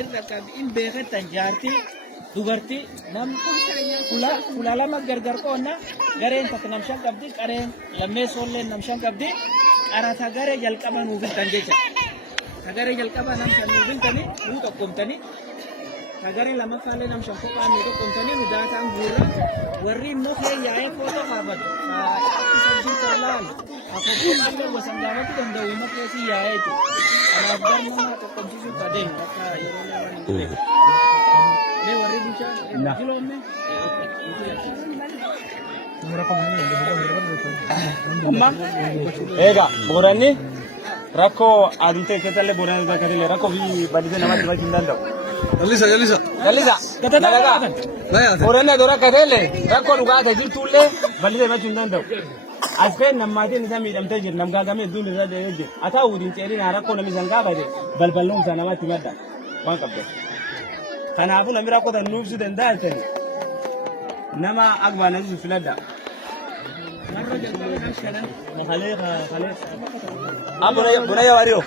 irra in beekatan jaartii dubartii nam kula lama gargar qoonna gareen takka nam shan qabdi qareen lammeessoollee nam shan qabdi qarata garee jalqaba nuu biltan jecha garee jalqaba nam shan nuu biltani nuu tokkomtani garee lamaffaallee nam shan kophaa nuu tokkomtani nu daataan guurra warri immoo kee yaa'ee footoo kaafatu sabbii talaan akkasumas illee wasangaamatti danda'u immoo keessi yaa'ee jiru kanaaf garuu tokkomsiisuu tadeemu akka yeroo lama hin dureef. Ega, borani, rako adite ketale borani da ketale rako vi balise nama tiba cindanda. Jalisa. Ketale. Borani dora ketale, rako luga ada jirtulle balise nama cindanda. Aspen nama ati nisa mi damte jir nam gaga me dun nisa jir. Ata udin ceri na rako nami sangga bade balbalong sana nama timada. Bang kapte. Kanaafuu namni rakkoo nuufsuu danda'a jettani nama agbaa natti filadha. Abunayya waariyo.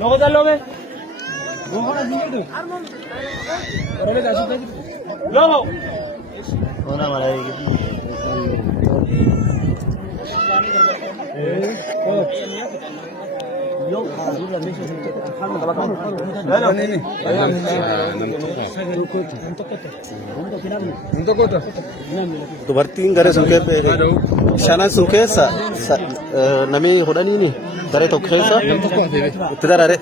Logo sallo me. Logo na singito. Orale da su taji. Logo. Ona malai gitu. Dubartiin garee sun keessa shanan sun keessa namni hodhanii garee tokko keessa itti darare.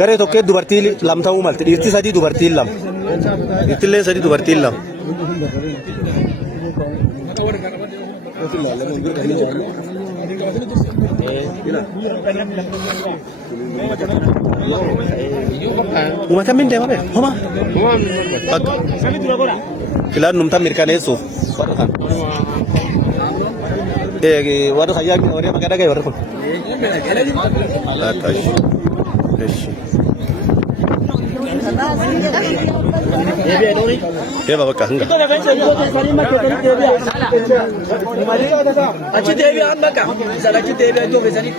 Garee tokko dubartii lama ta'uu malte dhiirti sadii dubartiin lama dhiirtillee sadii dubartiin lama. Uumata min deema bee homa bakka filaan numta mirkaneessuuf warra kan warra fayyaa warra magaalaa ga'e warra kun. Deema bakka hanga. Achi deebi'aan bakka isa achi deebi'aan iddoo keessanii.